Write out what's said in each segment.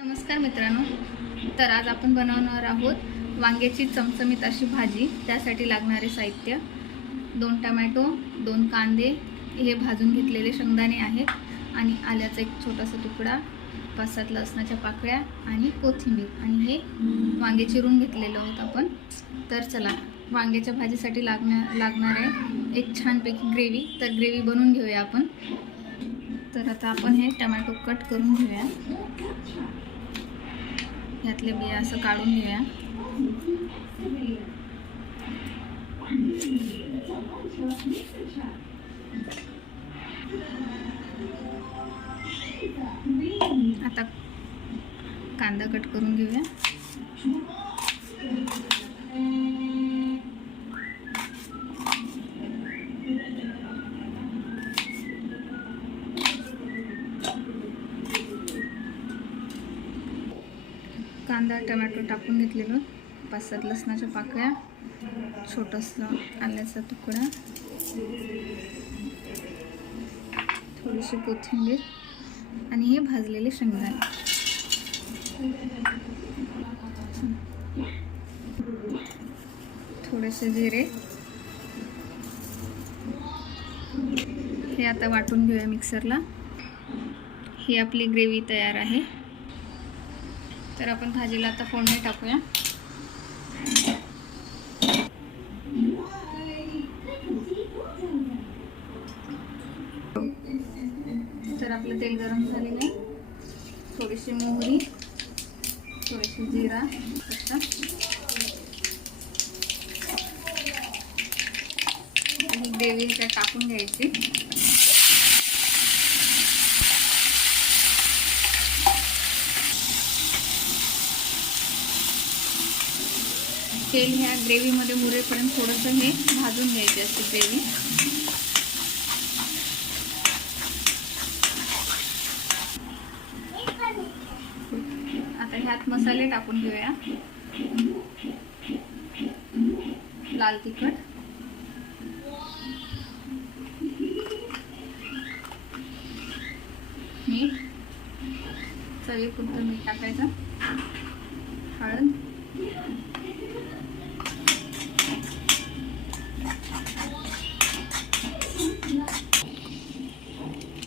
नमस्कार मित्रांनो, तर आज आपण बनवणार आहोत वांग्याची चमचमीत अशी भाजी। त्यासाठी लागणारे साहित्य 2 टोमॅटो, 2 कांदे, हे भाजून घेतलेले शेंगदाणे आहेत आणि आल्याचा एक छोटासा तुकडा, 5-7 लसणाच्या पाकळ्या आणि कोथिंबीर आणि हे वांगे चिरून घेतलेले आहोत आपण। तर चला वांग्याच्या भाजीसाठी लागणार आहे एक छानपैकी ग्रेव्ही। तर ग्रेव्ही बनवून घेऊया आपण। तर आता आपण हे टोमॅटो कट करून घेऊया, यातले बिया असं काढून घेऊया। आता कांदा कट करून घेऊया। कांदा टोमॅटो टाकून घेतलेलं, 5-7 लसणाच्या पाकळ्या, छोटासा आल्याचा तुकडा, थोडीशी कोथिंबीर आणि हे भाजलेले शेंगदाणे। थोडेसे जिरे, हे आता वाटून घेऊया मिक्सरला। ही आपली ग्रेव्ही तयार आहे। तर आपण भाजीला आता फोडणी टाकूया। तर आपलं तेल गरम झालेलं आहे, थोडीशी मोहरी, थोडीशी जिरा, आणि ग्रेव्ही टाकून घ्यायची। तेल ह्या ग्रेव्हीमध्ये मुरेपर्यंत थोडंसं हे भाजून घ्यायचे असते ग्रेव्ही। आता ह्यात मसाले टाकून घेऊया। लाल तिखट, मीठ, चवीपुरतं मीठ टाकायचं, हळद,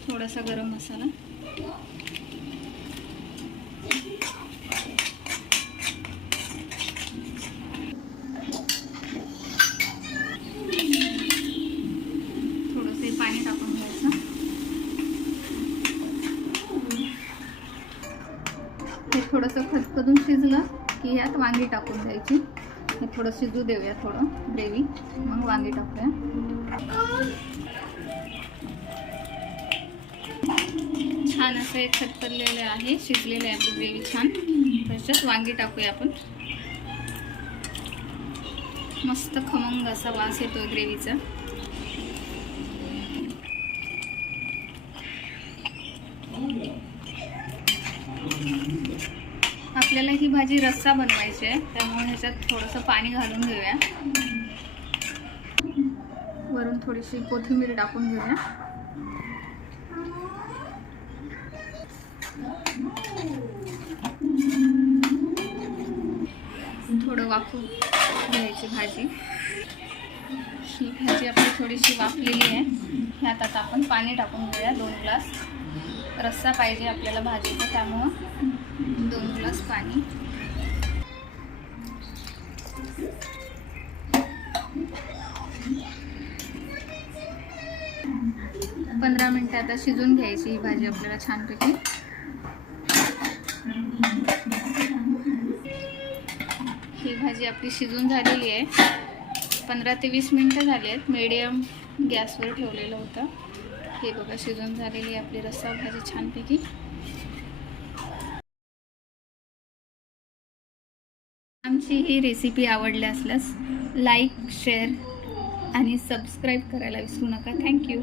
थोडासा गरम मसाला, थोडंसे पाणी टाकून घ्यायचं। हे थोडंसं खदखदून शिजलं की यात वांगी टाकून द्यायची। हे थोडं शिजू देऊया, थोडं ग्रेव्ही, मग वांगी टाकूया। छान असं हे खदखदलेलं आहे, शिजलेलं आहे आपली ग्रेव्ही छान। त्याच्यात वांगी टाकूया आपण। मस्त खमंग असा वास येतो ग्रेव्हीचा। आपल्याला ही भाजी रस्सा बनवायची आहे, त्यामुळे ह्याच्यात थोडंसं पाणी घालून घेऊया। वरून थोडीशी कोथिंबीर टाकून घेऊया। थोडं वाफू घ्यायची भाजी। ही भाजी आपली थोडीशी वाफलेली आहे, ह्यात आता आपण पाणी टाकून घेऊया। 2 ग्लास रस्सा पाहिजे आपल्याला भाजीचा, त्यामुळं 2 ग्लास पाणी। पंधरा मिनिटं आता शिजून घ्यायची ही भाजी आपल्याला छानपैकी। ही भाजी आपली शिजून झालेली आहे, 15 ते 20 मिनिटं झाली आहेत। मीडियम गॅसवर ठेवलेलं होतं। हे बघा शिजून झालेली आहे आपली रस्सा भाजी छानपैकी। आमची ही रेसिपी आवडली असल्यास लाईक, शेअर आणि सबस्क्राईब करायला विसरू नका। थँक्यू।